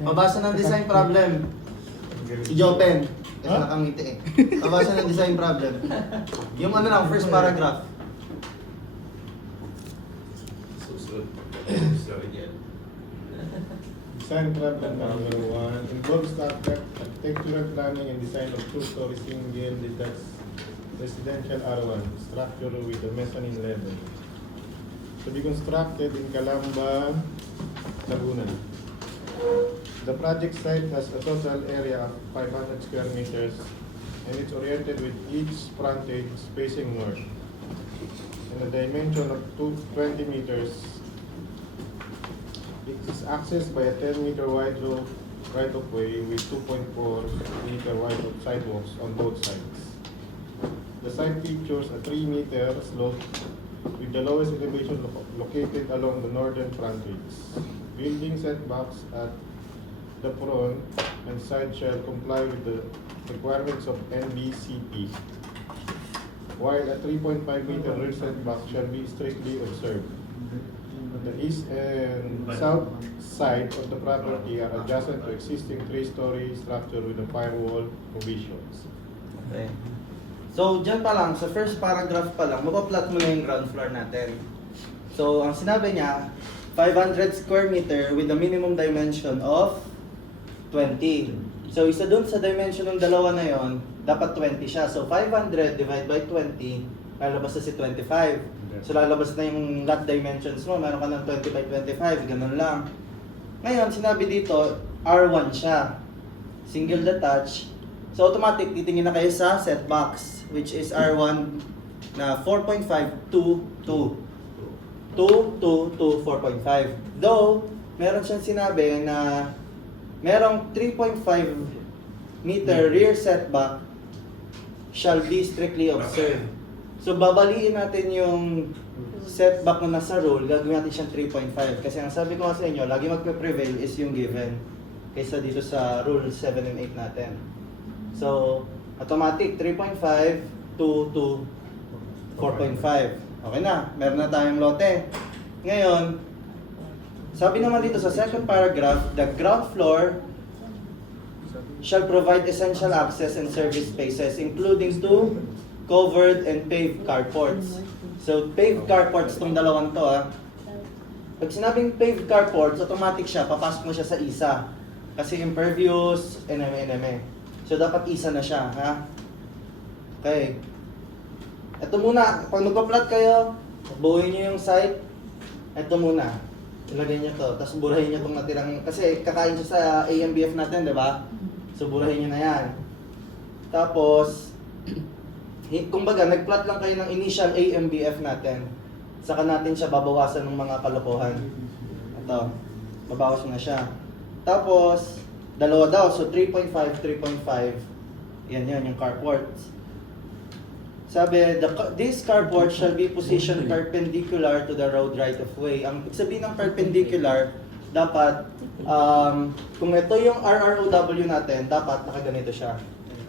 Pabasa ng design problem. Si Jopen. Kasi nakangiti eh. Pabasa ng design problem. Yung ano lang, first paragraph. Susunod. Sorry yan. Design problem number 1 involves the architectural planning and design of two-story single detached residential R1 structure with a mezzanine level to be constructed in Calamba, Laguna. The project site has a total area of 500 square meters and it's oriented with each frontage facing north and a dimension of 20 meters. It is accessed by a 10-meter wide road right-of-way with 2.4-meter wide sidewalks on both sides. The site features a 3-meter slope with the lowest elevation located along the northern frontage. Building setbacks at the front and side shall comply with the requirements of NBCP, while a 3.5-meter rear setback shall be strictly observed. The east and south side of the property are adjacent to existing 3-story structure with a firewall provisions. Okay. So, dyan pa lang, sa first paragraph pa lang, mapaplot mo na yung ground floor natin. So, ang sinabi niya, 500 square meter with a minimum dimension of 20. So, isa dun sa dimension ng dalawa na yon, dapat 20 siya. So, 500 divided by 20, lalabas na si 25. So, lalabas na yung lot dimensions mo. Meron ka ng 20 by 25, ganun lang. Ngayon, sinabi dito, R1 siya. Single detached. So, automatic, titingin na kayo sa setbacks, which is R1 na 4.5 to 2. 2 to 4.5. Though, meron siyang sinabi na merong 3.5 meter rear setback shall be strictly observed. So, babaliin natin yung setback na nasa rule, gagawin natin siyang 3.5. Kasi ang sabi ko nga sa inyo, lagi magpe-prevail is yung given kaysa dito sa rule 7 and 8 natin. So, automatic 3.5 to 4.5. Okay na, meron na tayong lote. Ngayon, sabi naman dito sa second paragraph, the ground floor shall provide essential access and service spaces including two covered and paved carports. So, paved carports tong dalawang to Pag sinabing paved carports, automatic siya, papasok mo siya sa isa. Kasi impervious, NME. So, dapat isa na siya, ha? Okay. Ito muna, pag magpa-plot kayo, buuin nyo yung site. Ito muna. Ilagay nyo to, tapos burahin nyo itong natirang, kasi kakain siya sa AMBF natin, di ba? So, burahin nyo na yan. Tapos, kumbaga, nag-plot lang kayo ng initial AMBF natin. Saka natin siya babawasan ng mga kalokohan. Ito, babawas na siya. Tapos, dalawa daw, so 3.5, 3.5. Yan yung carports. Sabi, this carport shall be positioned perpendicular to the road right-of-way. Ang ibig sabihin ng perpendicular, dapat, kung ito yung RROW natin, dapat nakaganito siya.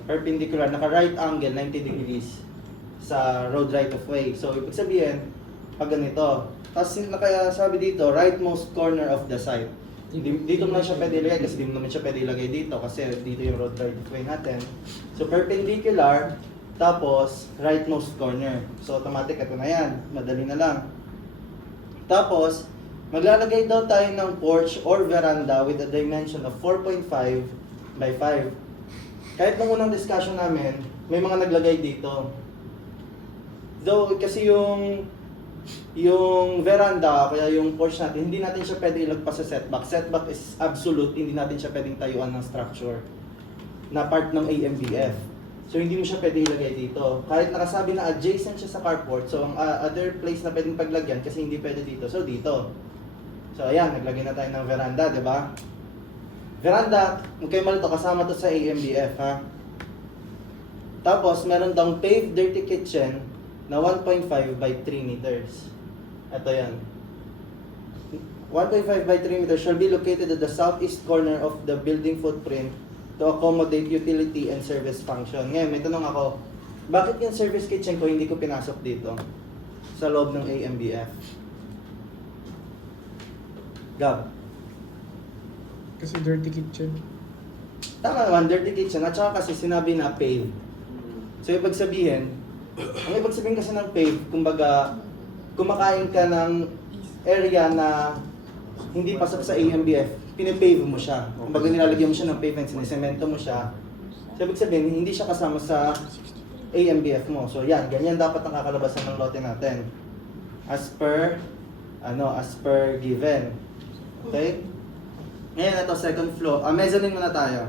Perpendicular, naka-right angle, 90 degrees sa road right-of-way. So, ibig sabihin, pag ganito. Tapos, kaya sabi dito, rightmost corner of the site. Dito mo lang siya pwede ilagay kasi di mo naman siya pwede ilagay dito kasi dito yung road right-of-way natin. So, perpendicular, tapos, rightmost corner. So, automatic, ito na yan. Madali na lang. Tapos, maglalagay daw tayo ng porch or veranda with a dimension of 4.5 by 5. Kahit nung unang discussion namin, may mga naglagay dito. Though, kasi yung veranda, kaya yung porch natin, hindi natin siya pwede ilagpas sa setback. Setback is absolute, hindi natin siya pwedeng tayuan ng structure na part ng AMBF. So, hindi mo siya pwede ilagay dito. Kahit nakasabi na adjacent siya sa carport, so ang other place na pwedeng paglagyan kasi hindi pwede dito. So, dito. So, ayan, naglagay na tayo ng veranda, di ba? Veranda, okay malito, kasama to sa AMBF, ha? Tapos, meron daw paved dirty kitchen na 1.5 by 3 meters. Ito yan. 1.5 by 3 meters shall be located at the southeast corner of the building footprint to accommodate utility and service function. Ngayon, may tanong ako, bakit yung service kitchen ko hindi ko pinasok dito sa loob ng AMBF? Gab? Kasi dirty kitchen. Tama naman, dirty kitchen. At saka kasi sinabi na paved. So ibig sabihin, ang ibig sabihin kasi ng paved, kumbaga, kumakain ka ng area na hindi pasok sa AMBF, pinipave mo siya. Kumbaga nilalagyan mo siya ng pavement, sinisemento mo siya. So ibig sabihin, hindi siya kasama sa AMBF mo. So yan, ganyan dapat ang kakalabasan ng lote natin. As per given. Okay? Ngayon, ito, second floor. Mezzanine muna tayo.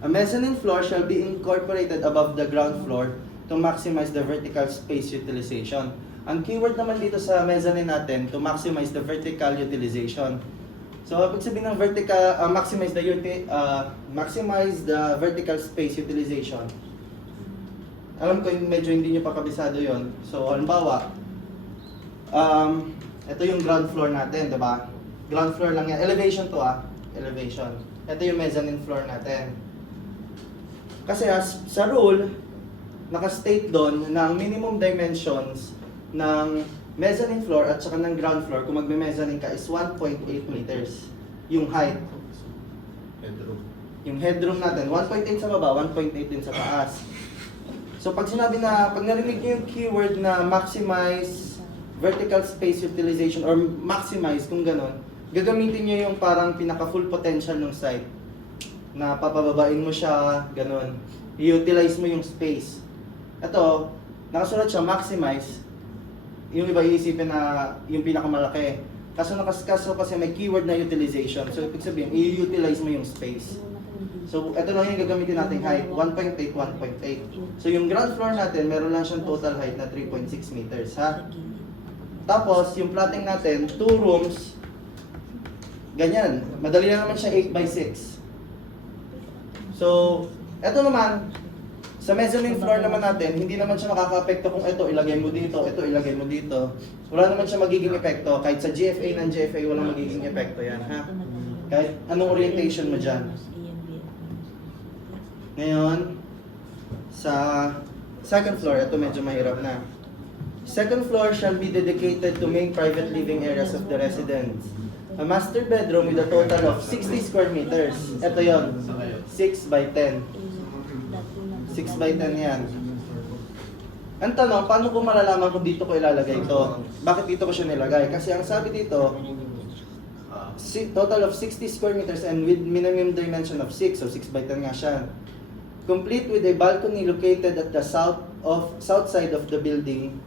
A mezzanine floor shall be incorporated above the ground floor to maximize the vertical space utilization. Ang keyword naman dito sa mezzanine natin, to maximize the vertical utilization. So, ibig sabihin ng vertical, maximize the vertical space utilization. Alam ko medyo hindi nyo pa kabisado yon. So, halimbawa, ito yung ground floor natin, di ba? Ground floor lang yan. Elevation to elevation. Ito yung mezzanine floor natin. Kasi sa rule, naka-state doon na ang minimum dimensions ng mezzanine floor at saka ng ground floor kung magme-mezzanine ka is 1.8 meters. Yung height. Headroom. Yung headroom natin, 1.8 sa baba, 1.8 din sa taas. So pag narinig niyo yung keyword na maximize vertical space utilization or maximize kung ganon, gagamitin niyo yung parang pinaka full potential ng site na papababain mo siya, ganon. I-utilize mo yung space. Ito, nakasulat siya maximize. Yung iba iisipin na yung pinakamalaki. Kaso kasi may keyword na utilization. So ibig sabihin, i-utilize mo yung space. So ito lang yung gagamitin nating height, 1.8, 1.8. So yung ground floor natin, meron lang siyang total height na 3.6 meters, ha? Tapos yung plotting natin, 2 rooms, ganyan. Madali na naman siya 8 by 6. So, ito naman, sa mezzanine floor naman natin, hindi naman siya makaka-apekto kung ito ilagay mo dito, ito ilagay mo dito. Wala naman siya magiging epekto. Kahit sa GFA ng GFA, walang magiging epekto yan, ha? Kahit anong orientation mo dyan. Ngayon, sa second floor, ito medyo mahirap na. Second floor shall be dedicated to main private living areas of the residents. A master bedroom with a total of 60 square meters. Ito yon, 6 by 10. 6 by 10 yan. Ang tanong, paano ko malalaman kung dito ko ilalagay ito? Bakit dito ko siya nilagay? Kasi ang sabi dito, total of 60 square meters and with minimum dimension of 6, so 6 by 10 nga siya. Complete with a balcony located at the south side of the building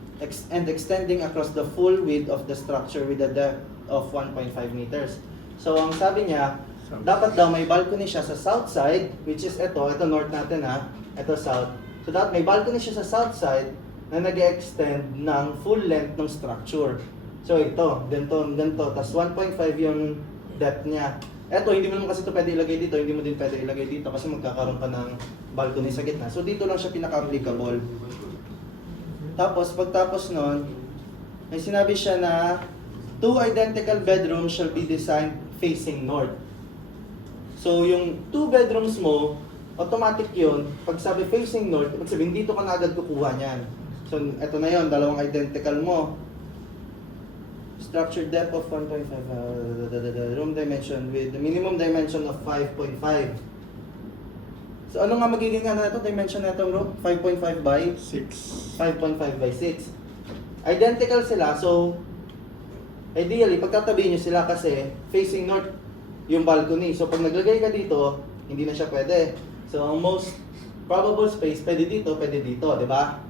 and extending across the full width of the structure with a depth of 1.5 meters. So ang sabi niya, dapat daw may balcony siya sa south side, which is ito north natin ha, ito south. So dapat may balcony siya sa south side na nag-extend ng full length ng structure. So ito, ganito, tas 1.5 yung depth niya. Ito, hindi mo naman kasi ito pwede ilagay dito, hindi mo din pwede ilagay dito kasi magkakaroon ka ng balcony sa gitna. So dito lang siya pinaka-applicable. Tapos, pagtapos nun, may sinabi siya na 2 identical bedrooms shall be designed facing north. So yung 2 bedrooms mo, automatic yun, pag sabi facing north, ibig sabihin dito ka na agad kukuha niyan. So ito na yun, dalawang identical mo. Structure depth of 1.5, room dimension with the minimum dimension of 5.5. So ano nga magiging na ito, dimension na itong room? 5.5 by 6. 5.5 by 6. Identical sila, so ideally, pagtatabi nyo sila kasi facing north yung balcony. So pag naglagay ka dito, hindi na siya pwede. So ang most probable space, pwede dito, di ba?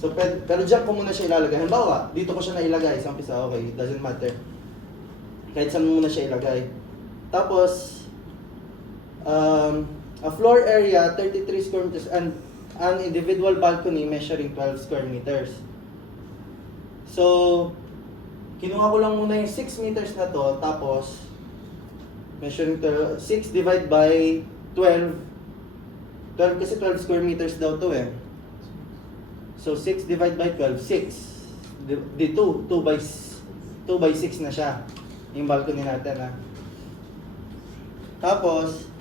So pero dyan ko muna siya ilalagay. Halimbawa, dito ko siya nailagay sa umpisa, okay, it doesn't matter. Kahit saan mo muna siya ilagay. Tapos, a floor area, 33 square meters, and an individual balcony measuring 12 square meters. So, kinuha ko lang muna yung 6 meters na to, tapos measuring 6 divided by 12. 12 kasi 12 square meters daw to eh. So 6 divided by 12, 6. Di 2 by 6 na siya. Yung balcony natin ha. Tapos,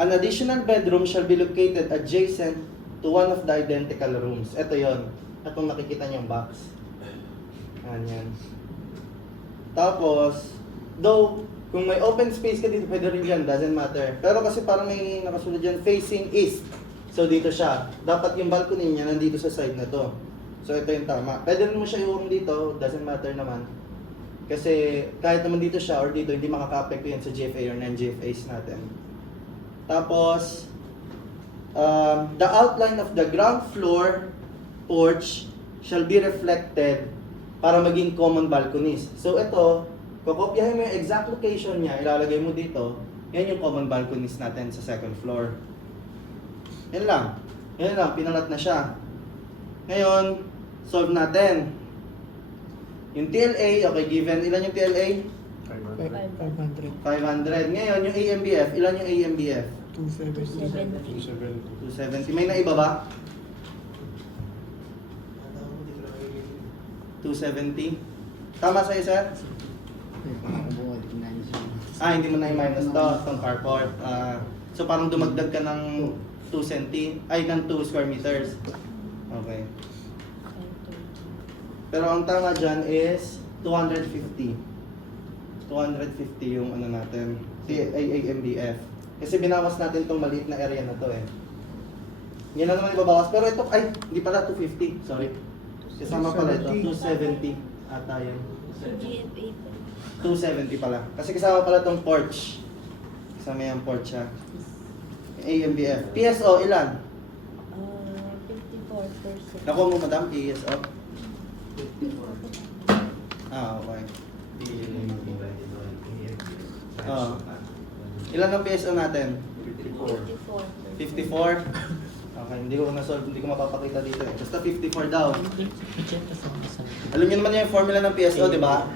an additional bedroom shall be located adjacent to one of the identical rooms. Ito yon. Itong nakikita niyong box. Yan. Tapos, though Kung may open space ka dito, pwede rin dyan, doesn't matter. Pero kasi parang may nakasulat dyan, facing east. So dito siya. Dapat yung balcony niya nandito sa side na to. So ito yung tama. Pwede rin mo siya iurong dito, doesn't matter naman. Kasi kahit naman dito siya or dito, hindi makaka-apekto yan sa GFA or non-GFAs natin. Tapos, the outline of the ground floor porch shall be reflected para maging common balconies. So ito, kokopyahin mo yung exact location niya, ilalagay mo dito, yan yung common balconies natin sa second floor. Yan lang. Yan lang, pinalat na siya. Ngayon, solve natin. Yung TLA, okay, given, ilan yung TLA? 500. 500. Ngayon, yung AMBF, ilan yung AMBF? 270. 270. May naiba ba? 270. Tama sa'yo, sir? Hindi mo na i-minus to, itong carport. So parang dumagdag ka ng 2 square meters. Okay. Pero ang tama dyan is 250. 250 yung ano natin, AMBF. Kasi binawas natin itong maliit na area na to eh. Yan na naman ibabawas. Pero ito, hindi pala 250. Sorry. Kasama pala ito, 270 ata yun. GFA pa. 270 pala. Kasi kasama pala itong porch. Kasama yung porch ha. AMBF. PSO, ilan? 54%. Nakuha mo madam, PSO? Okay. Ilan ang PSO natin? 54%. 54? Okay, hindi ko na-solve, hindi ko mapapakita dito eh. Basta 54 daw. Alam niyo naman yung formula ng PSO, di ba?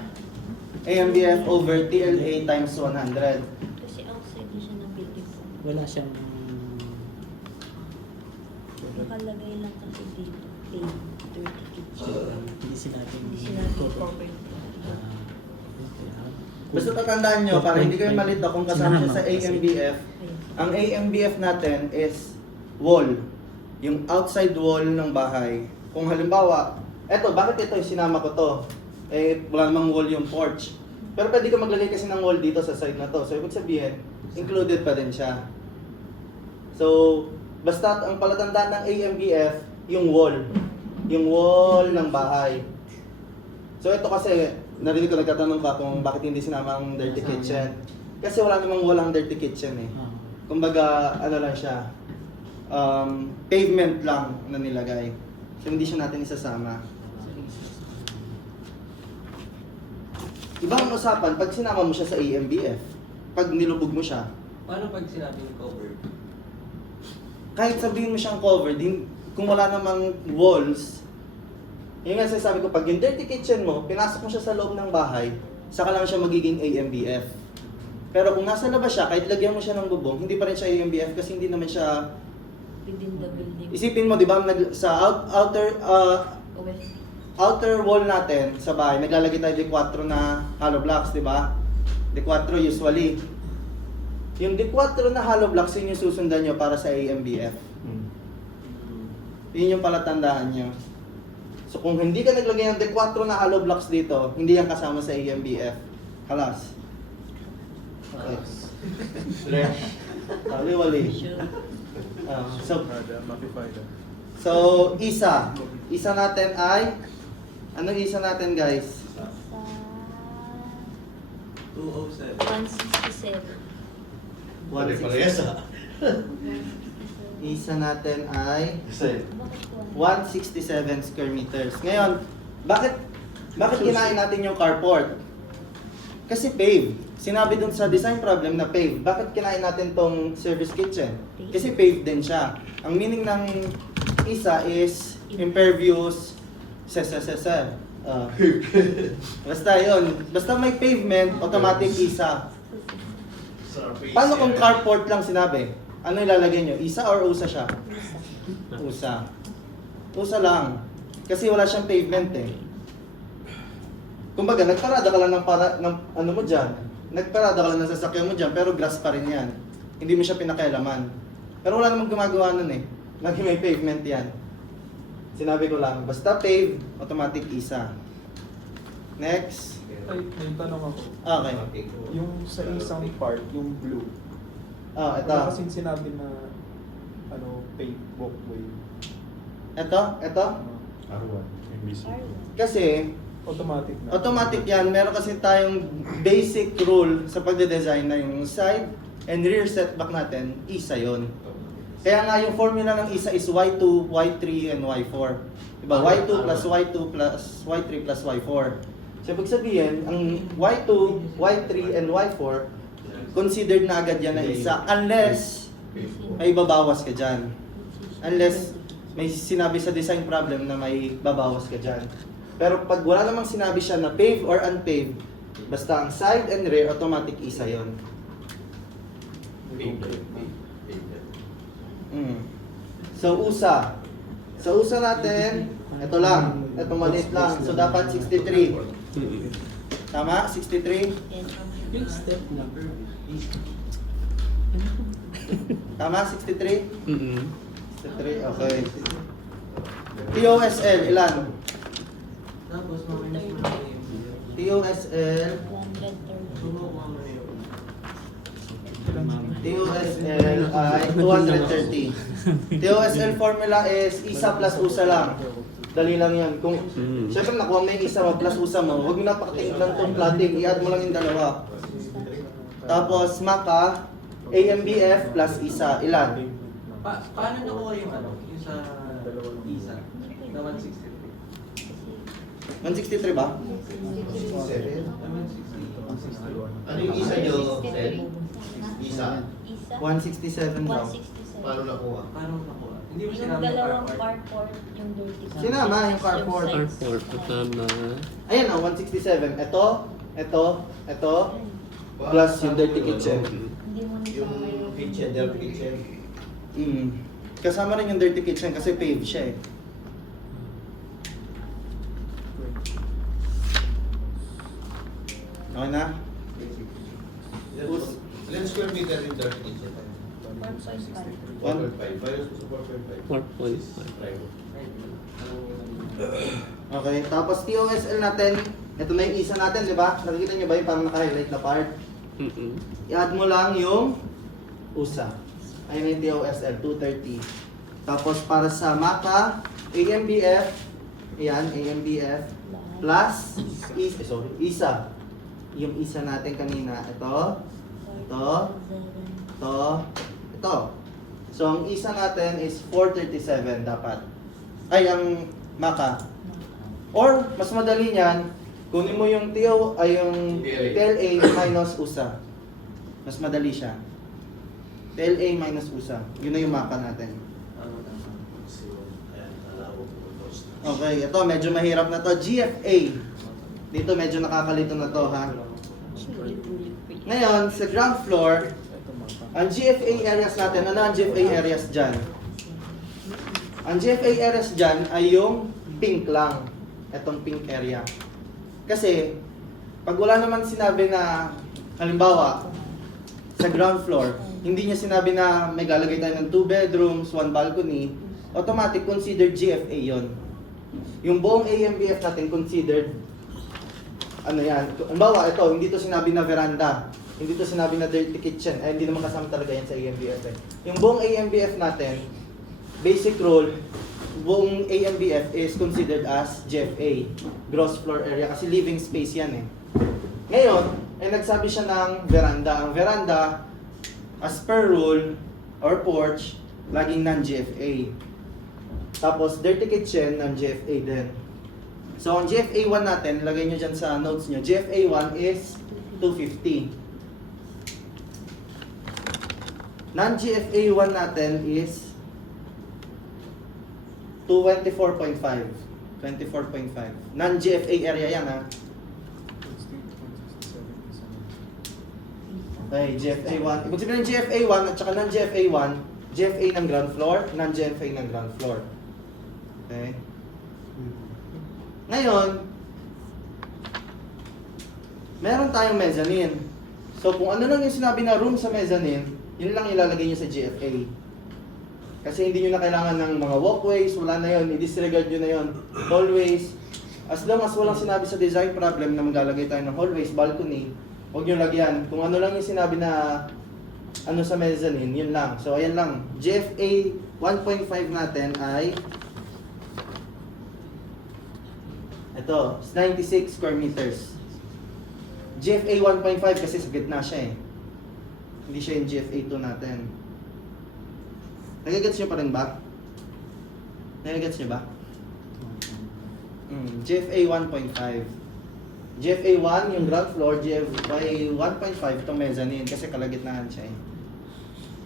AMBF over TLA times 100. Kasi outside na siya ng building po. Wala siyang... Nakalagay lang kasi dito. Paid, dirty kitchen. Hindi sinabi. Hindi sinabi covered. Basta tatandaan nyo, para hindi kayo malito kung kasama siya sa AMBF, ang AMBF natin is wall. Yung outside wall ng bahay. Kung halimbawa, bakit ito, sinama ko to? Wala namang wall yung porch. Pero pwede ka maglagay kasi ng wall dito sa side na to. So, ibig sabihin, included pa din siya. So, basta ang palatandaan ng AMBF, yung wall. Yung wall ng bahay. So, ito kasi, narinig ko nagtatanong ka kung bakit hindi sinama ang dirty kitchen. Kasi wala namang wall ang dirty kitchen eh. Kumbaga, ano lang siya, pavement lang na nilagay. So, hindi siya natin isasama. Iba ang usapan pag sinama mo siya sa AMBF. Pag nilubog mo siya. Paano pag sinabing covered? Kahit sabihin mo siyang covered, kung wala namang walls, yun nga sabi ko, pag yung dirty kitchen mo, pinasok mo siya sa loob ng bahay, saka lang siya magiging AMBF. Pero kung nasa labas siya, kahit lagyan mo siya ng bubong, hindi pa rin siya AMBF kasi hindi naman siya... Within the building. Isipin mo, di ba, sa outer wall natin sa bahay, naglalagay tayo D4 na hollow blocks, di ba? D4 usually. Yung D4 na hollow blocks, yun yung susundan nyo para sa AMBF. Yun yung palatandaan nyo. So kung hindi ka naglagay ng D4 na hollow blocks dito, hindi yan kasama sa AMBF. Halas. Okay. Wali-wali. So, isa natin ay, anong isa natin guys? Sa 207. 167. Wala pala yes ah. Isa natin ay Bakit 167 square meters. Ngayon, bakit kinain natin yung carport? Kasi pave. Sinabi dun sa design problem na pave. Bakit kinain natin tong service kitchen? Kasi pave din siya. Ang meaning ng isa is impervious basta yun. Basta may pavement, automatic isa. Paano kung carport lang sinabi? Ano ilalagay nyo? Isa or usa siya? Usa. Usa lang. Kasi wala siyang pavement eh. Kumbaga, nagparada ka lang ng ano mo dyan. Nagparada ka lang ng sasakyan mo dyan, pero grass pa rin yan. Hindi mo siya pinakailaman. Pero wala namang gumagawa nun eh. Lagi may pavement yan. Sinabi ko lang, basta pave, automatic isa. Next. Ay, may tanong ako. Okay. Yung sa isang part, yung blue. Ah, ito. Wala kasing sinabi na paved walkway. Ito. R1, MBC. Kasi, Automatic na. automatic yan. Meron kasi tayong basic rule sa pagde-design na yung side and rear setback natin, isa yon. Kaya nga yung formula ng isa is Y2, Y3, and Y4. Diba? Y2 plus Y2 plus Y3 plus Y4. So, ibig sabihin, ang Y2, Y3, and Y4, considered na agad yan na isa unless may babawas ka dyan. Unless may sinabi sa design problem na may babawas ka dyan. Pero pag wala namang sinabi siya na paved or unpaved, basta ang side and rear, automatic isa yon. So, USA. Sa USA natin, ito lang. Ito maliit lang. So, dapat 63. Tama? 63? Yung step na Tama? 63? Mm-hmm. 63, okay. TOSL, ilan? Tapos maminas mo na yung TOSL, 130. sumukuha mo na yung TOSL ay 230. TOSL formula is isa plus usa lang. Dali lang yan. Kung, syempre nakuha mo yung isa mo plus usa mo, huwag mo na pakitingin lang itong plotting, i-add mo lang yung dalawa. Tapos maka, AMBF plus isa, ilan? paano nakuha yung yung sa isa na 163? 163 ba? 160. Ano yung isa nyo, Sel? Isa. 167 daw. 167. Paano nakuha? Paano nakuha? Hindi mo Yung sinabi dalawang yung carport, yung dirty carport. Sinama yung carport. Yung sides. Carport, tama. Ayan o, 167. Ito, plus yung dirty kitchen. Hindi mo Yung nisama kitchen, dirty kitchen. Kasama rin yung dirty kitchen kasi paved siya eh. Okay na? Ilan square meter yung dirty kitchen? 1.5. 1.5. Minus sa 4.5. 4.5. Okay, tapos TOSL natin, ito na yung isa natin, di ba? Nakikita niyo ba yung parang naka-highlight na part? I-add mo lang yung USA. Ayun yung TOSL, 230. Tapos para sa MACA, AMBF, yan, AMBF, plus, ISA. Yung isa natin kanina, ito, ito. So, ang isa natin is 437 dapat. Ay, ang MACA. Or, mas madali niyan, kunin mo yung TO, ay yung TLA minus USA. Mas madali siya. TLA minus USA. Yun na yung MACA natin. Okay, ito medyo mahirap na to. GFA. Dito medyo nakakalito na to ha. Ngayon, sa ground floor, ang GFA areas natin, ano ang GFA areas dyan? Ang GFA areas dyan ay yung pink lang. Itong pink area. Kasi, pag wala naman sinabi na, halimbawa, sa ground floor, hindi niya sinabi na may lalagay tayo ng 2 bedrooms, 1 balcony, automatic considered GFA yon. Yung buong AMBF natin considered, ano yan, halimbawa ito, hindi to sinabi na veranda, hindi to sinabi na dirty kitchen, hindi naman kasama talaga yan sa AMBF eh. Yung buong AMBF natin, basic rule, buong AMBF is considered as GFA, gross floor area, kasi living space yan eh. Ngayon, nagsabi siya ng veranda. Ang veranda, as per rule, or porch, laging non-GFA. Tapos, dirty kitchen, non-GFA din. So, ang GFA 1 natin, lagay nyo dyan sa notes nyo, GFA 1 is 250. Non-GFA 1 natin is 24.5. 24.5. Non-GFA area yan ha. Okay, GFA 1. Ibig sabihin ng GFA 1 at saka non-GFA 1, GFA ng ground floor, non-GFA ng ground floor. Okay? Ngayon, meron tayong mezzanine. So kung ano lang yung sinabi na room sa mezzanine, yun lang ilalagay nyo sa GFA. Kasi hindi nyo na kailangan ng mga walkways, wala na yun, i-disregard nyo na yun. Hallways, As long as walang sinabi sa design problem na maglalagay tayo ng hallways, balcony, huwag nyo lagyan. Kung ano lang yung sinabi na ano sa mezzanine, yun lang. So, ayan lang. GFA 1.5 natin ay ito, 96 square meters. GFA 1.5 kasi sa gitna siya eh. Hindi siya yung GFA 2 natin. Nagagets nyo pa rin ba? Nagagets nyo ba? GFA 1.5. GFA 1 yung ground floor, GFA 1.5 itong mezzanine kasi kalagitnaan siya eh.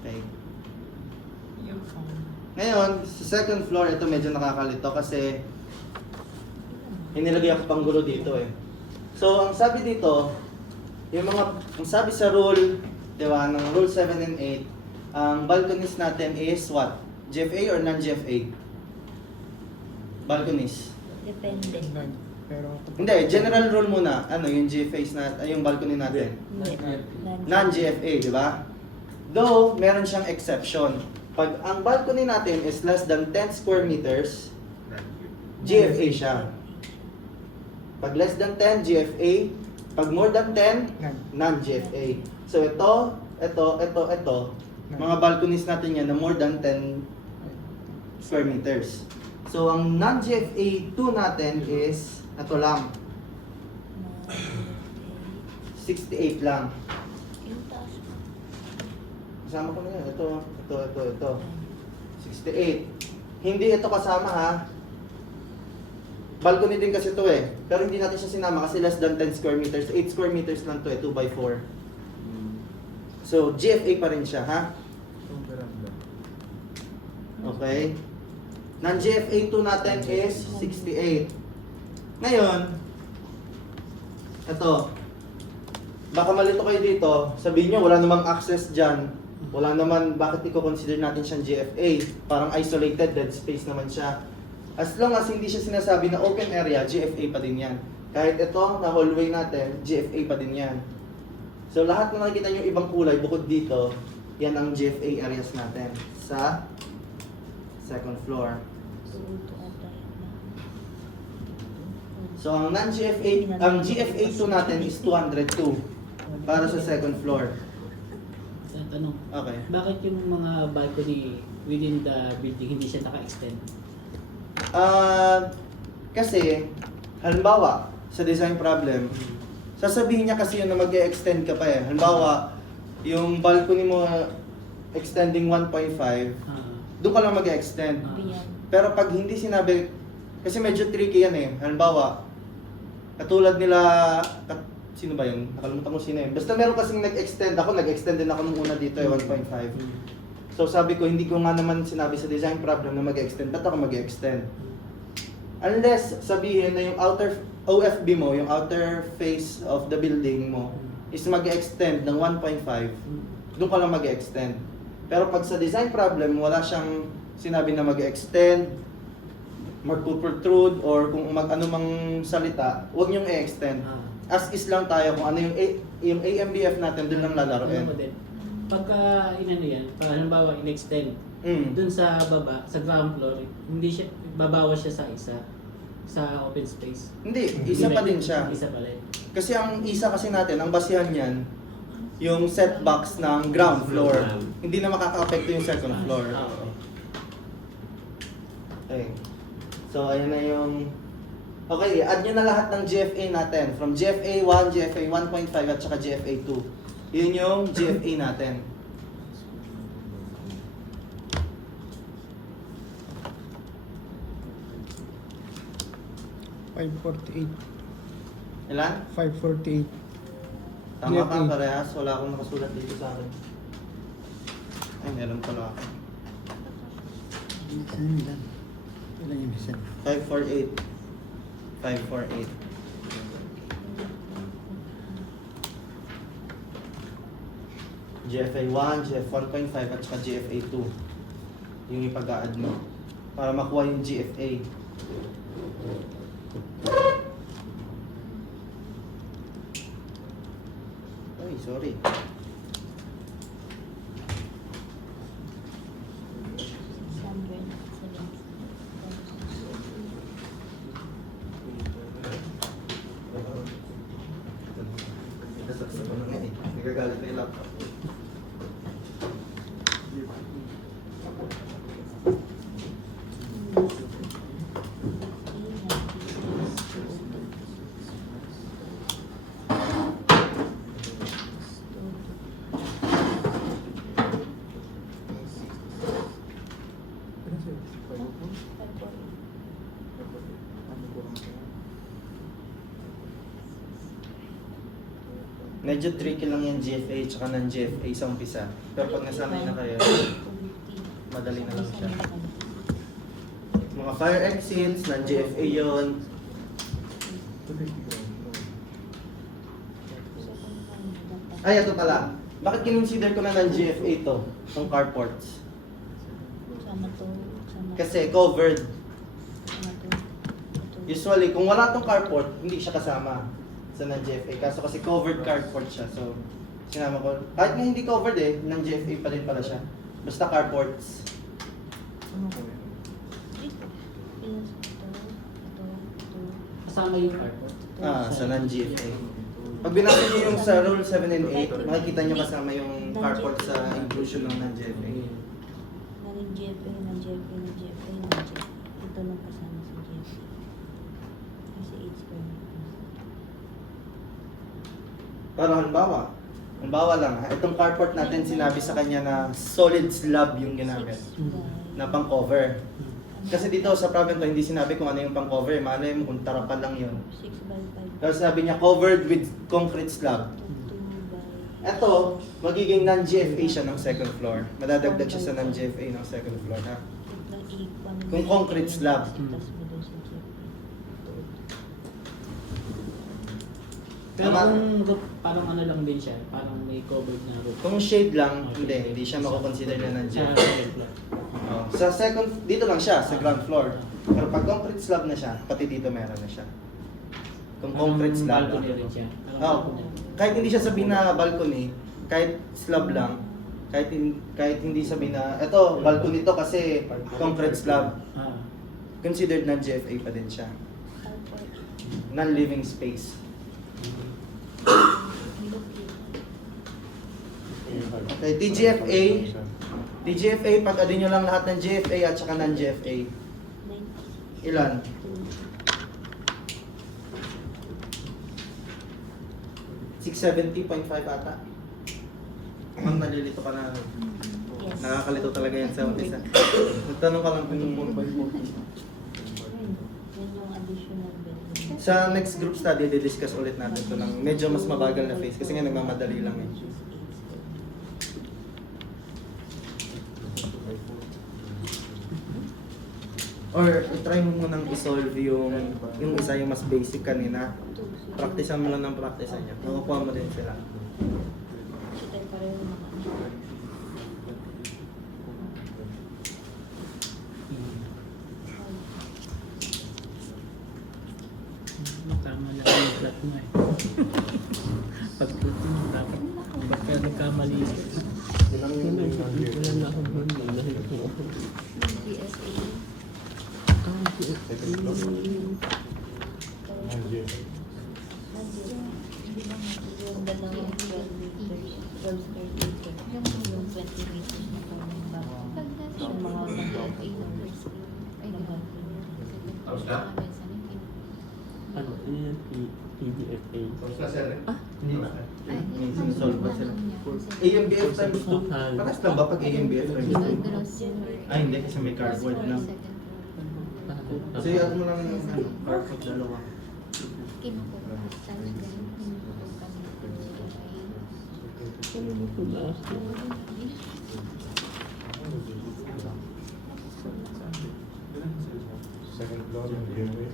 Okay. Ngayon, sa second floor, ito medyo nakakalito kasi inilagay ako pang gulo dito eh. So, ang sabi dito, ang sabi sa rule, di ba, ng rule 7 and 8, ang balconies natin is what? GFA or non-GFA? Balconies. Depende. None. Pero Hindi, general rule muna. Ano yung GFAs na, yung balcony natin? Hindi. Non-GFA, di ba? Though, meron siyang exception. Pag ang balcony natin is less than 10 square meters, GFA siya. Pag less than 10, GFA. Pag more than 10, none. non-GFA. So ito, mga balconies natin yan na more than 10 square meters. So ang non-GFA 2 natin is, ito lang, 68 lang. Yung taas mo. Kasama ko na yan. Ito. 68. Hindi ito kasama ha. Balcony din kasi ito eh. Pero hindi natin siya sinama kasi less than 10 square meters. 8 square meters lang to eh. 2x4. So, GFA pa rin siya ha. Okay. Non-GFA 2 natin is 68. Ngayon, ito. Baka malito kayo dito. Sabihin nyo, wala namang access dyan. Wala naman, bakit i-consider natin siyang GFA? Parang isolated, dead space naman siya. As long as hindi siya sinasabi na open area, GFA pa din yan. Kahit ito, na hallway natin, GFA pa din yan. So lahat na nakikita nyo ibang kulay, bukod dito, yan ang GFA areas natin sa second floor. So ang non-GFA, ang GFA 2 natin is 202 para sa second floor. Sa tanong, Okay. bakit yung mga balcony within the building hindi siya naka-extend? Kasi, halimbawa, sa design problem, sasabihin niya kasi yun na mag-extend ka pa eh. Halimbawa, yung balcony mo extending 1.5, doon ka lang mag-extend. Beyond. Pero pag hindi sinabi, kasi medyo tricky yan eh. Halimbawa, katulad nila, sino ba yun? Nakalimutan ko sino yun. Basta meron kasing nag-extend. Ako, nag-extend din ako nung una dito eh, 1.5. So sabi ko, hindi ko nga naman sinabi sa design problem na mag-extend. Ba't ako mag-extend? Unless sabihin na yung outer OFB mo, yung outer face of the building mo, is mag-extend ng 1.5, doon ka lang mag-extend. Pero pag sa design problem, wala siyang sinabi na mag-extend, magpo-protrude, or kung ano mang salita, huwag niyong i-extend. As is lang tayo kung ano yung AMBF natin, doon lang lalaroin. Pagka inano yan, pag halimbawa in-extend, dun sa baba, sa ground floor, hindi siya, babawas siya sa isa, sa open space. Hindi, isa pa din siya. Isa pa rin. Kasi ang isa kasi natin, ang basihan niyan, yung setbacks ng ground floor. Hindi na makaka-apekto yung second floor. Okay. So, ayun na yung... Okay, add nyo na lahat ng GFA natin. From GFA 1, GFA 1.5 at saka GFA 2. Yun yung GFA natin. Ilan? 548. Tama ka, GFA. parehas. Wala akong nakasulat dito sa akin. Ay, meron pala ako. 548. 548. GFA 1, GFA 1.5 at saka GFA 2. Yung ipag-a-add mo. Para makuha yung GFA. Ay, sorry. magagalit na yung laptop. Medyo tricky lang yung GFA tsaka non-GFA sa umpisa. Pero pag nasanay na kayo, madali na lang siya. Mga fire exits, non-GFA yun. Ay, ito pala. Bakit kinonsider ko na non-GFA to? Itong carports. Sama to. Sama. Kasi covered. Sama to. Ito. Usually, kung wala tong carport, hindi siya kasama sa non-GFA. Kaso kasi covered carport siya. So, sinama ko. Kahit nga hindi covered non-GFA pa rin pala siya. Basta carports. Ito. Ito. Kasama yung carport. Sa non-GFA. Pag binasa niyo yung sa Rule 7 and 8, makikita niyo kasama yung carport sa inclusion ng non-GFA. Naling GFA, ng GFA, ng GFA, ng GFA. Ito lang kasama sa GFA. Kasi 8 square meters. Pero halimbawa lang, itong carport natin sinabi sa kanya na solid slab yung ginamit na pang cover. Kasi dito sa problem to, hindi sinabi kung ano yung pang cover. Malay mo kung tarapan lang yun. 6 by 5. Pero sabi niya covered with concrete slab. 2 by... Ito, magiging non-GFA siya ng second floor. Madadagdag siya sa non-GFA ng second floor. Ha? Kung concrete slab. Tapos mo doon sa GFA. Pero Tama. kung roof, parang ano lang din siya, parang may covered na roof. Kung shade lang, hindi siya makukonsider na Sa non-GFA. second floor. Oh, sa second, dito lang siya, sa ground floor. Pero pag concrete slab na siya, pati dito meron na siya. Kung concrete slab. Balcony rin siya. Oh, kahit hindi siya sabihin na balcony, kahit slab lang, kahit hindi sabihin na, eto, balcony to kasi concrete slab, Ah. considered non-GFA pa din siya. Non-living space. Okay, TGFA, pag adin nyo lang lahat ng GFA at saka non-GFA. Ilan? 670.5 ata. Ang nalilito ka na. Yes. Nakakalito talaga yan sa umpisa. Nagtanong ka lang kung yung 4x40. Yan yung additional bedroom. Sa next group study, di-discuss ulit natin ito ng medyo mas mabagal na phase kasi nga nagmamadali lang eh. Or try mo munang i-solve yung isa yung mas basic kanina. Praktisan mo lang ng praktisan niya. Makukuha mo din sila. Kasi tayo pareho naman. Tama lang yung flat mo eh. Pag flat mo, dapat pagka nagkamali ka. Ilang yung Wala na akong bundle dahil ko. GSA. second floor? Non-GFA. Yung dalawang 12 meters, 12 square meters, yung 20 meters na parang bago. Yung mga nag-GFA ng first floor. Tapos na? Ano? Ano yan? PDFA. Tapos na, sir? Hindi na. Solve ba sila? AMBF times 2. Paras lang ba pag AMBF times 2? Ay hindi kasi may cardboard na. So yung mo lang yung cardboard dalawa. Ano ko na? Second floor, yung GFA.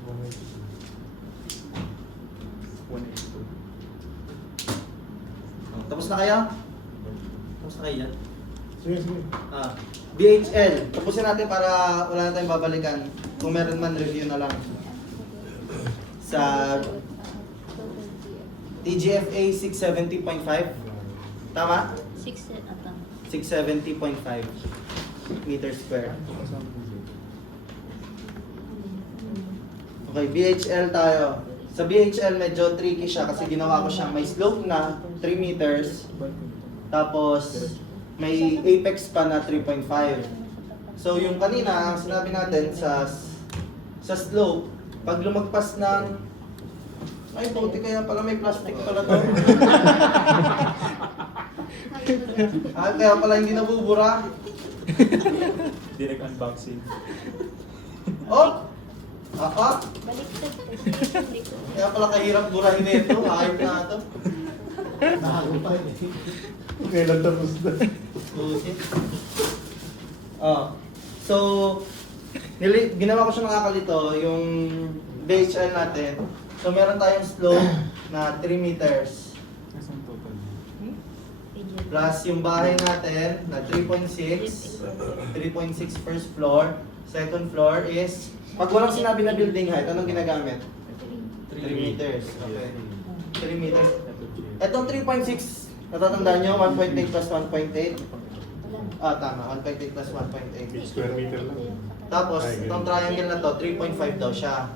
Tapos na kayo? Tapos na kayo yan? Sige, sige. BHL. Tapusin natin para wala na tayong babalikan. Kung meron man, review na lang. Sa TGFA 670.5. Tama? 6 atang. 670.5 meter square. Okay, BHL tayo. Sa BHL medyo tricky siya kasi ginawa ko siyang may slope na 3 meters. Tapos, may apex pa na 3.5. So, yung kanina, ang sinabi natin sa slope, pag lumagpas ng... Ay, buti kaya pala may plastic pala to. Kaya pala hindi nabubura. Hindi nag-unboxing. Oh! Apa? Baliktad kasi. Kaya pala kahirap burahin nito. Hayop na ito. Kailan tapos na? Buti. So, ginawa ko siya nakakalito, yung BHL natin. So, meron tayong slope na 3 meters. Nasaan total? Plus yung bahay natin na 3.6. 3.6 first floor. Second floor is, pag walang sinabi na building height, anong ginagamit? 3 meters. Okay. 3 meters. Etong 3.6, natatandaan nyo, 1.8 plus 1.8. Tama, 1.8 plus 1.8. Square meter lang. Tapos, itong triangle na to, 3.5 daw siya.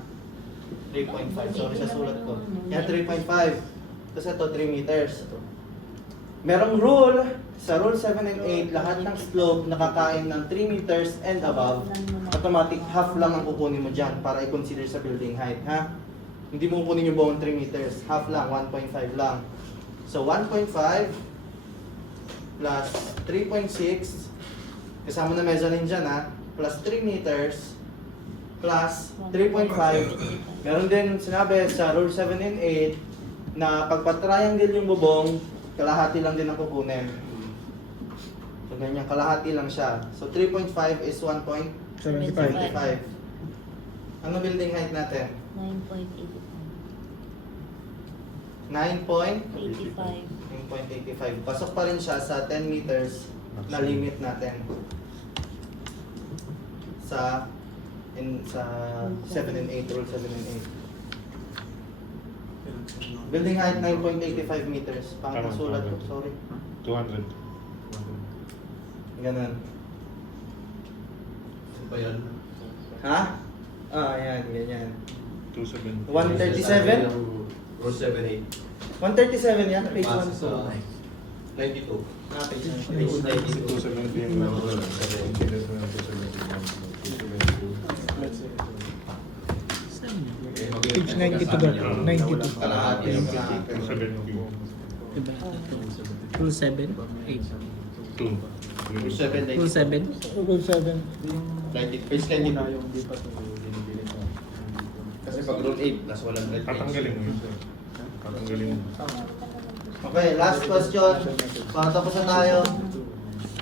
3.5. Sorry sa sulat ko. Yan, 3.5. Tapos ito, 3 meters. Merong rule, sa rule 7 and 8, lahat ng slope nakakain ng 3 meters and above, automatic half lang ang kukunin mo dyan para i-consider sa building height, ha? Hindi mo kukunin yung buong 3 meters. Half lang, 1.5 lang. So, 1.5 plus 3.6, kasama na mezzanine dyan, ha? Plus 3 meters plus 3.5. Meron din sinabi sa rule 7 and 8 na pagpa-triangle yung bubong, kalahati lang din ang kukunin. So ganyan, kalahati lang siya. So 3.5 is 1.75. Ano building height natin? 9.85. 9.85. Pasok pa rin siya sa 10 meters na limit natin. Sa 7 and 8, rule 7 and 8. Building height 9.85 meters. Pangit ang sulat ko, sorry. 200. Ganun. Ano ba yan? Ha? Yan, ganyan. 270. 137? Rule 7-8. 137 yan, page 1 Base sa 92. Page Page 92. 270 yung number. 270. Page 92 ba? 92. Kalahati. 270. Diba? Rule 7, 8. 2. Rule 7, Rule 7. Google 7. 90. Page Una 92. yung di pa ito binibili ko. Kasi pag rule 8, plus 100 page. Tatanggalin mo yun. Tatanggalin mo. Okay, last question. Para tapos na tayo.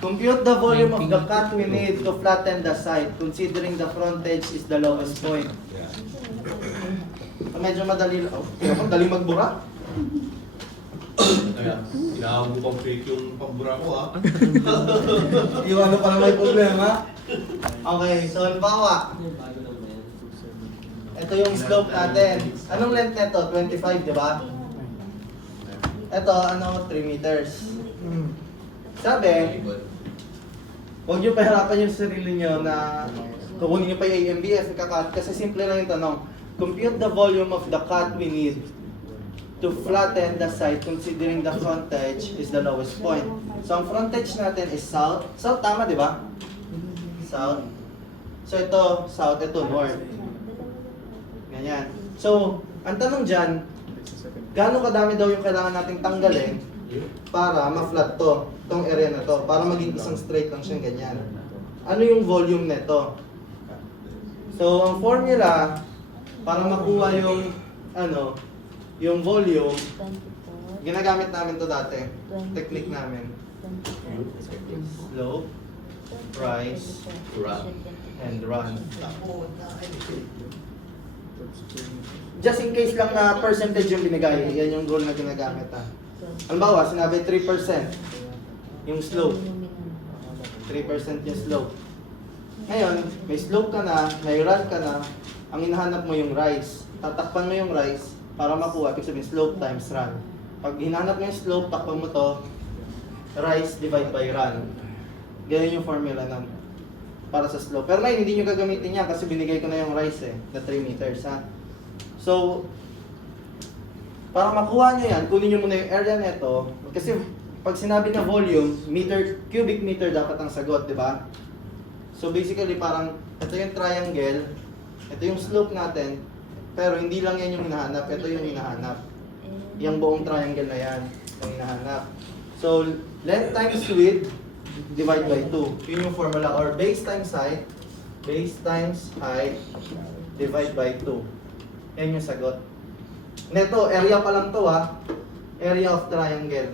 Compute the volume of the cut we need to flatten the site considering the frontage is the lowest point. Medyo madali, madali magbura. Kaya, kailangan mo pang fake yung pambura ko ah. Yung ano pa na may problema. Okay, so halimbawa, ito yung slope natin. Anong length nito? 25, di ba? Ito, 3 meters. Sabi, huwag nyo pahirapan yung sarili nyo na kukunin nyo pa yung AMBF, ikakat, kasi simple lang yung tanong. Compute the volume of the cut we need to flatten the site considering the frontage is the lowest point. So, ang frontage natin is south. South, tama, di ba? South. So, ito, south, ito, north. Ganyan. So, ang tanong dyan, gaano kadami daw yung kailangan nating tanggalin para ma-flat to, tong area na to, para maging isang straight lang siyang ganyan. Ano yung volume nito? So, ang formula para makuha yung yung volume, 24. ginagamit namin to dati. Technique namin. 25. Slope, rise, Run. and run. Just in case lang na percentage yung binigay, yan yung rule na ginagamit ha. Halimbawa, sinabi 3% yung slope. 3% yung slope. Ngayon, may slope ka na, may run ka na, ang hinahanap mo yung rise. Tatakpan mo yung rise para makuha, ibig sabihin slope times run. Pag hinahanap mo yung slope, takpan mo to, rise divide by run. Ganyan yung formula nun para sa slope. Pero ngayon, hindi nyo gagamitin yan kasi binigay ko na yung rise na 3 meters ha. So, Para makuha nyo yan, kunin nyo muna yung area nito. Kasi pag sinabi na volume, cubic meter dapat ang sagot, di ba? So basically parang ito yung triangle, ito yung slope natin, pero hindi lang yan yung hinahanap, ito yung hinahanap. Yung buong triangle na yan, yung hinahanap. So length times width, divide by 2. Yun yung formula, or base times height, divide by 2. Yan yung sagot. Neto, area pa lang to ha. Area of triangle.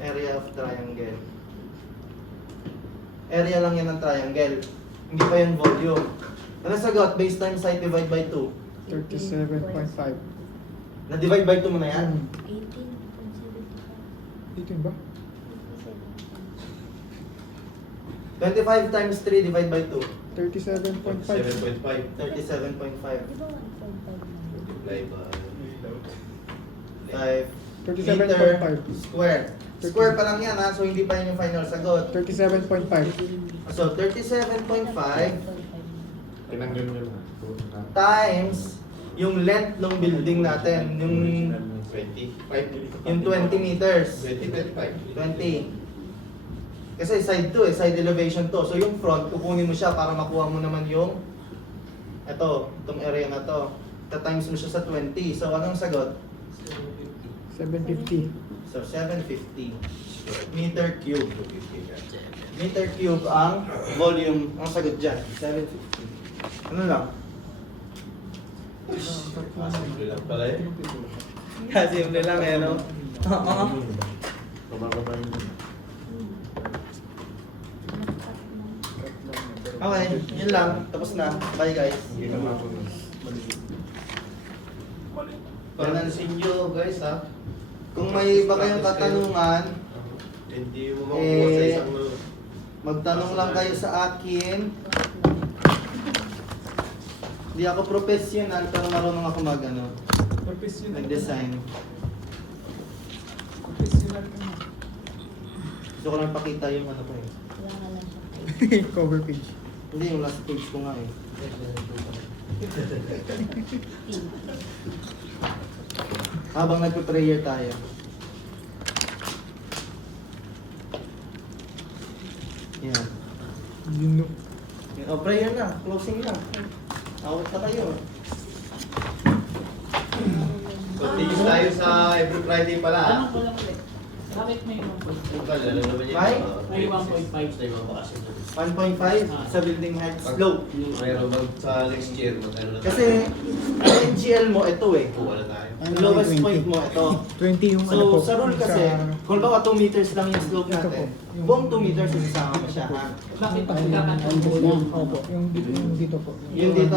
Area of triangle. Area lang yan ng triangle. Hindi pa yan volume. Ano sagot? Base times height divide by 2. 37.5. Na-divide by 2 mo na yan. 18.75. 18 ba? 25 times 3 divide by 2. 37.5. 7.5. 37.5. Di ba 1.5 na? Multiply by 5 37.5. meter square. Square pa lang yan ha, so hindi pa yun yung final sagot. 37.5. So 37.5 Tinanggal nyo lang. times yung length ng building natin, yung 25. 20 meters. 25. 20. Kasi side to eh, side elevation to. So yung front, kukunin mo siya para makuha mo naman yung itong area na to. Ta-times mo siya sa 20. So anong sagot? 750. So 750 meter cube. Meter cube ang volume, ang sagot dyan, 750. Ano lang? Simple lang pala eh. Simple lang eh, no? Oo. Pababa yun. Okay, yun lang. Tapos na. Bye guys. Hindi naman ako Panansin nyo guys ha. Kung may iba kayong katanungan, Hindi mo makukuha sa isang magtanong lang kayo sa akin. Hindi ako professional pero marunong ako mag-design. Gusto ko lang pakita yung ano ko eh. Wala nga lang siya. Cover page. Hindi, yung last page ko nga eh. Habang nagpe-prayer tayo. Yan. Yun no. Oh, prayer na. Closing na. Awat na kayo. Continuous tayo sa every Friday pala ha. Tanong ko lang ulit. Bakit may 1.5? Total, alam naman yun. May? May 1.5. Sa ibang bakasyon. 1.5 sa building height slope. Mayroon sa next year, magkano na tayo? Kasi ang NGL mo ito eh. Kuha na tayo. Ang lowest point mo ito. 20 yung ano po. So sa rule kasi, kung bawa 2 meters lang yung slope Ito natin, po. buong 2 meters isasama mo siya ha. Bakit pagkakataon po niya? Opo, yung dito po. Yung dito?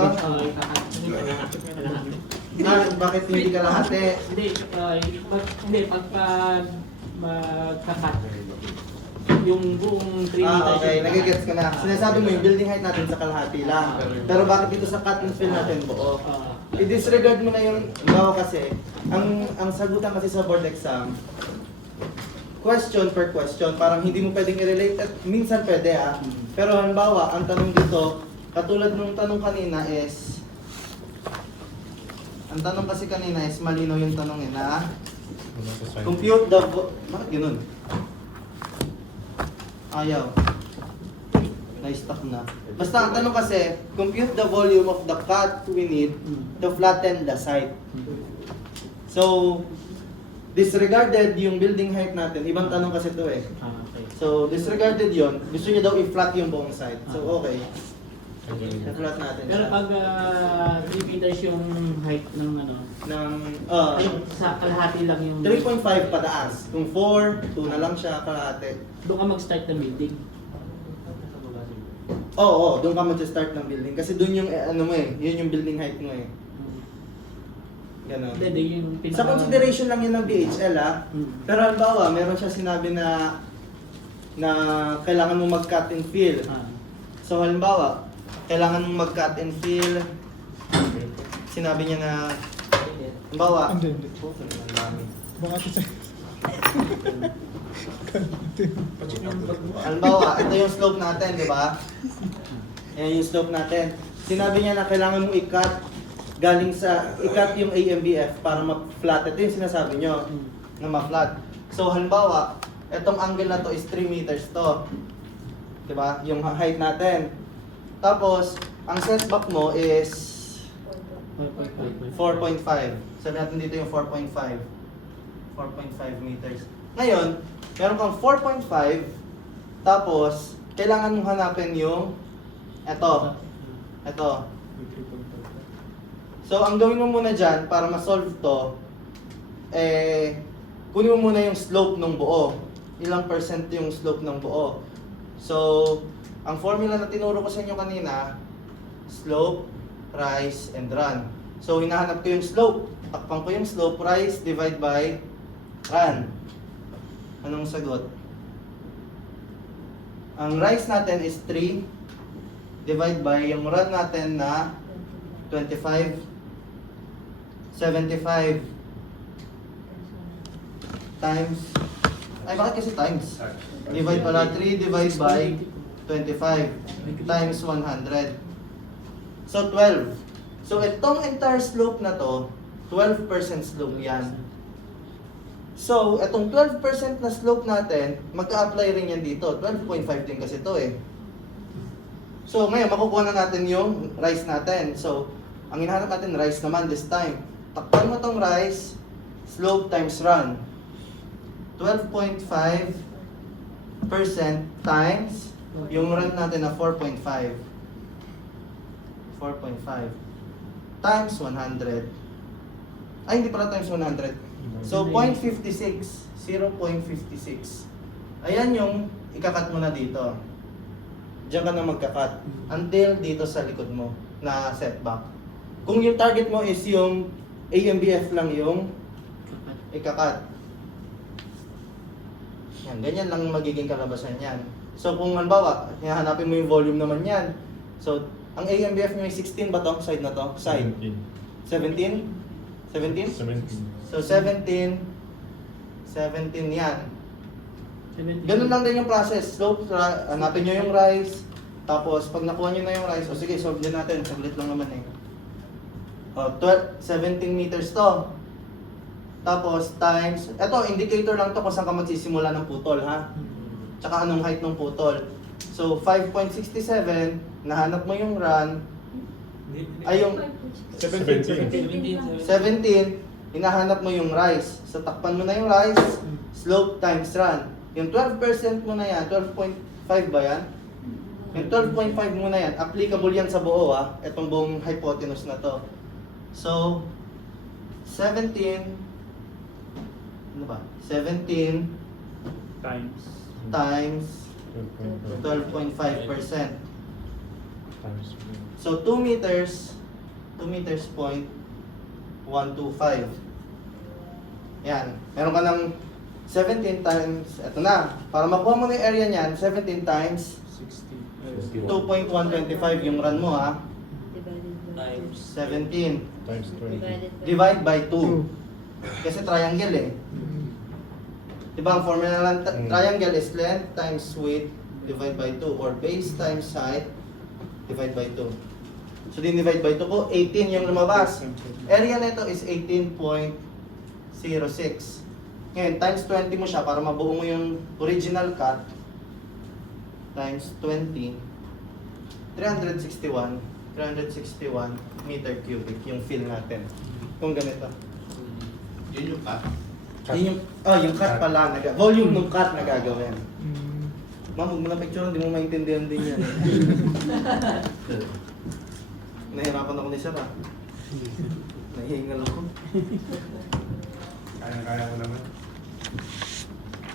Bakit hindi ka lahati? Hindi, pagka magkakat, yung buong 3 meters. Okay, nagigets ko na. Sinasabi mo yung building height natin sa kalahati lang. Pero bakit dito sa cut and fill natin buo? I-disregard mo na yung bawa kasi, ang sagutan kasi sa board exam, question per question, parang hindi mo pwedeng i-relate at minsan pwede ha. Pero halimbawa, ang tanong dito, katulad nung tanong kanina is, ang tanong kasi kanina is malinaw yung tanong eh na, compute the, bakit ganun? Ayaw. Na-stuck na. Basta ang tanong kasi, compute the volume of the cut we need to flatten the site. So, disregarded yung building height natin. Ibang tanong kasi ito eh. Okay. So, disregarded yon. Gusto niya daw i-flat yung buong site. So, okay. I-flat natin Pero siya. pag 3 meters yung height ng ano, Ng, ay, sa kalahati lang yung 3.5 pataas. Kung 4, 2 na lang siya kalahati. doon ka mag-start ng building. Oo, doon ka mag-start ng building. Kasi doon yung, ano mo eh, yun yung building height mo eh. Ganon. Hindi, yung Sa consideration lang yun ng DHL ah. Mm. Pero halimbawa, meron siya sinabi na kailangan mo mag-cut and fill. So halimbawa, kailangan mo mag-cut and fill. Sinabi niya na, halimbawa, Hindi. ang dami. Baka kasi Halimbawa, ito yung slope natin, di ba? Yan yung slope natin. Sinabi niya na kailangan mo i-cut galing sa ikat yung AMBF para ma-flat. Ito yung sinasabi nyo na ma-flat. So halimbawa, itong angle na to is 3 meters to. Diba? Yung height natin. Tapos, ang setback mo is 4.5. Sabi natin dito yung 4.5. 4.5 meters. Ngayon, meron kang 4.5, tapos, kailangan mong hanapin yung eto. With 3.5. So, ang gawin mo muna dyan, para ma-solve to, kunin mo muna yung slope ng buo. Ilang percent yung slope ng buo. So, ang formula na tinuro ko sa inyo kanina, slope, rise, and run. So, hinahanap ko yung slope. Takpan ko yung slope, rise, divide by run. Anong sagot? Ang rise natin is 3, divide by yung run natin na 25, 75 times, ay bakit kasi times? Divide pala 3 divide by 25 times 100. So 12. So itong entire slope na to, 12% slope yan. So itong 12% na slope natin, magka-apply rin yan dito. 12.5 din kasi to eh. So ngayon, makukuha na natin yung rise natin. So ang hinahanap natin, rise naman this time. Takpan mo tong rise, slope times run. 12.5% times yung run natin na 4.5. 4.5 times 100. Ay, hindi pala times 100. So, 0.56. 0.56. Ayan yung ikakat mo na dito. Diyan ka na magkakat. Until dito sa likod mo na setback. Kung yung target mo is yung AMBF lang yung ikakat. Yan, ganyan lang magiging kalabasan yan. So kung halimbawa, hinahanapin mo yung volume naman yan. So, ang AMBF nyo yung 16 ba to? Side na to? Side. 17? 17? 17. So 17 yan. Ganun lang din yung process. Slope, hanapin nyo yung rise. Tapos pag nakuha nyo na yung rise, o sige, solve din natin. Saglit lang naman eh. 17 meters to. Tapos times, eto indicator lang to kung saan ka magsisimula ng putol ha. Tsaka anong height ng putol. So 5.67, nahanap mo yung run, ay yung 17. 17, hinahanap mo yung rise. So takpan mo na yung rise, slope times run. Yung 12% mo na yan, 12.5 ba yan? Yung 12.5 mo na yan, applicable yan sa buo ha, itong buong hypotenuse na to. So, 17, ano ba? 17 Times. times 12.5%. Times. So 2 meters point 125. Yan. Meron ka ng 17 times, eto na. Para makuha mo na yung area niyan, 17 times 2.125 yung run mo ha. Divided by Times 17. Times 20. Divide by 2. Kasi triangle eh. Diba ang formula ng triangle is length times width divide by 2 or base times height divide by 2. So din-divide by 2 ko, 18 yung lumabas. Area nito is 18.06. Ngayon, times 20 mo siya para mabuo mo yung original cut times 20. 361 meter cubic yung fill natin. Kung ganito. Yun yung cut. Yun yung cut pala, volume ng cut na gagawin. Ma'am, huwag mo na picture, hindi mo maintindihan din yan. Nahirapan ako ni Sir ah. Nahihingal ako. Kaya mo naman.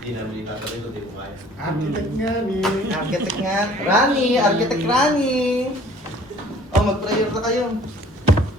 Hindi namin itatabi ito, di ko kaya. Architect nga ni. Architect nga. Rani! Architect Rani! Oh, mag-prayer na kayo.